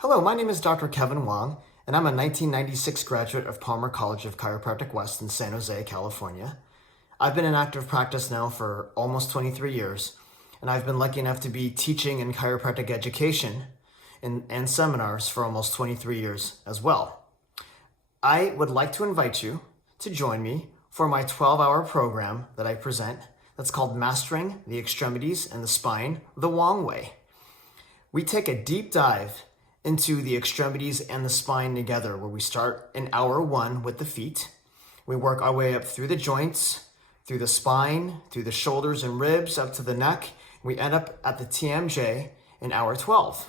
Hello, my name is Dr. Kevin Wong, and I'm a 1996 graduate of Palmer College of Chiropractic West in San Jose, California. I've been in active practice now for almost 23 years, and I've been lucky enough to be teaching in chiropractic education and seminars for almost 23 years as well. I would like to invite you to join me for my 12-hour program that I present that's called Mastering the Extremities and the Spine the Wong Way. We take a deep dive into the extremities and the spine together, where we start in hour one with the feet. We work our way up through the joints, through the spine, through the shoulders and ribs, up to the neck. We end up at the TMJ in hour 12.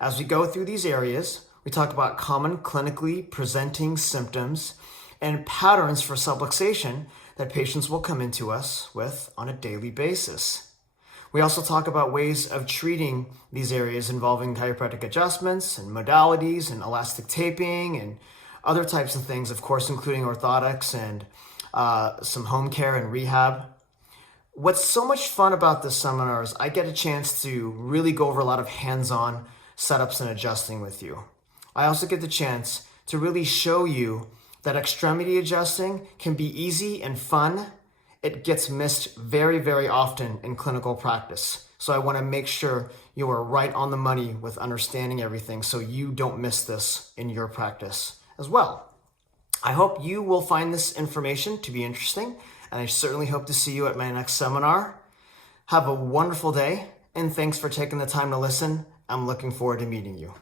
As we go through these areas, we talk about common clinically presenting symptoms and patterns for subluxation that patients will come into us with on a daily basis. We also talk about ways of treating these areas involving chiropractic adjustments and modalities and elastic taping and other types of things, of course, including orthotics and some home care and rehab. What's so much fun about this seminar is I get a chance to really go over a lot of hands-on setups and adjusting with you. I also get the chance to really show you that extremity adjusting can be easy and fun. It gets missed very, very often in clinical practice. So I want to make sure you are right on the money with understanding everything so you don't miss this in your practice as well. I hope you will find this information to be interesting, and I certainly hope to see you at my next seminar. Have a wonderful day, and thanks for taking the time to listen. I'm looking forward to meeting you.